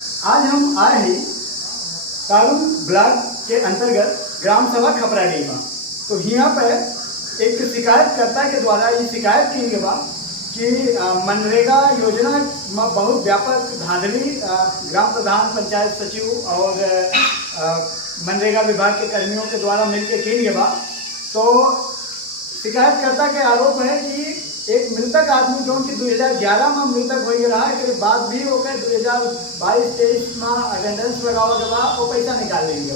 आज हम आए हैं तारुल ब्लॉक के अंतर्गत ग्राम सभा खपराडी में। तो यहाँ पर एक शिकायतकर्ता के द्वारा ये शिकायत की गई कि मनरेगा योजना में बहुत व्यापक धांधली ग्राम प्रधान, पंचायत सचिव और मनरेगा विभाग के कर्मियों के द्वारा मिलकर की गई। तो शिकायतकर्ता के आरोप है कि एक मृतक आदमी जो कि 2011 में मृतक हो रहा है, के बाद भी वो 2022-23 में अटेंडेंस लगावा के बाद वो पैसा निकाल लेंगे।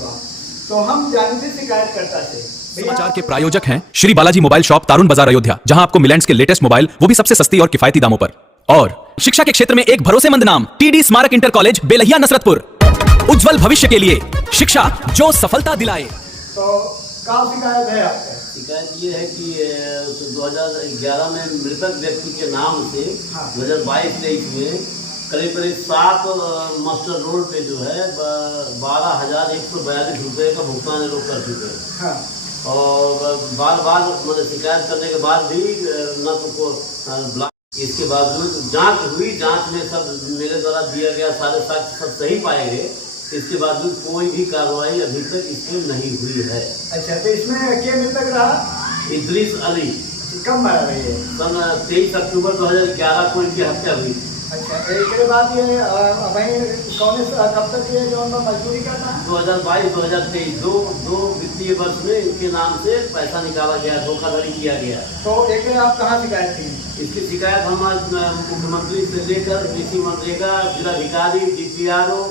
तो हम जानते शिकायतकर्ता से। समाचार के प्रायोजक हैं श्री बालाजी मोबाइल शॉप, तारुन बाजार, अयोध्या, जहां आपको मिलेंट्स के लेटेस्ट मोबाइल, वो भी सबसे सस्ती और किफायती दामों पर। और शिक्षा के क्षेत्र में एक भरोसेमंद नाम, टीडी स्मारक इंटर कॉलेज, बेलहिया, नसरतपुर। उज्जवल भविष्य के लिए शिक्षा जो सफलता दिलाए। तो क्या शिकायत है आपका? शिकायत ये है कि 2011 में मृतक व्यक्ति के नाम से 2022-23 में करीब 7 मास्टर रोड पे जो है 12,142 रुपये का भुगतान ये लोग कर चुके हैं। हाँ। और बार मतलब शिकायत करने के बाद भी न तो को ब्लॉक, इसके बावजूद जांच हुई, जांच में सब मेरे द्वारा दिया गया सारे साक्ष्य सब सही पाए गए। इसके बावजूद कोई भी कार्रवाई अभी तक इसमें नहीं हुई है। अच्छा, तो इसमें क्या मृतक रहा? इद्रिस अली। कब मरा रही है? सन 23 अक्टूबर 2011 को इनकी हत्या हुई। अच्छा, एक बात ये वहीं कौन कब तक ये जो मजदूरी करना है? 2022-2023 दो वित्तीय वर्ष में इनके नाम से पैसा निकाला गया, धोखाधड़ी किया गया। तो एक आप कहाँ शिकायत की? इसकी शिकायत हम आज मुख्यमंत्री से लेकर डीसी मनरेगा, जिलाधिकारी, DPRO,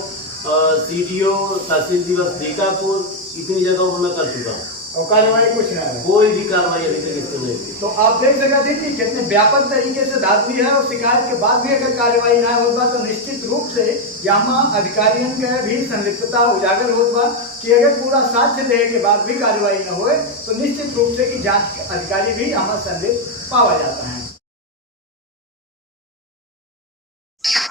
CDO, तहसील दिवस बीकापुर, इतनी जगहों पर मैं कर चुका हूँ और कार्रवाई कुछ ना है। कोई भी कार्रवाई अभी तक इसको नहीं हुई। तो आप देख सकते हैं कि कितने व्यापक तरीके से धांधली है और शिकायत के बाद भी अगर कार्रवाई ना होता तो निश्चित रूप से यहाँ अधिकारियों के भी संलिप्तता उजागर होता कि अगर पूरा साक्ष्य देने के बाद भी कार्रवाई न हो तो निश्चित रूप से कि जांच अधिकारी भी यहाँ संलिप्त पाया जाता है।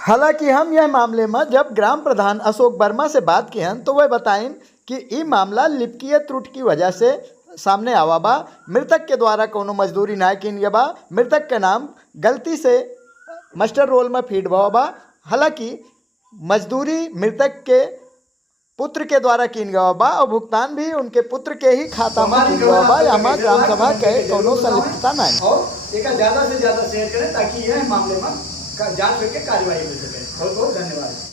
हालांकि हम यह मामले में जब ग्राम प्रधान अशोक वर्मा से बात की हैं तो वह बताएं कि ये मामला लिपिकीय त्रुटि की वजह से सामने आवा बा। मृतक के द्वारा कोनो मजदूरी ना किन गया बा, मृतक के नाम गलती से मास्टर रोल में फीड हुआ बा। हालांकि मजदूरी मृतक के पुत्र के द्वारा किन गया बा और भुगतान भी उनके पुत्र के ही खाता में किन गया बा। यहाँ ग्राम सभा के कोनो संलिप्तता नहीं। और एक ज़्यादा से ज़्यादा शेयर करें ताकि यह मामले में जांच करके कार्रवाई हो सके। बहुत बहुत धन्यवाद।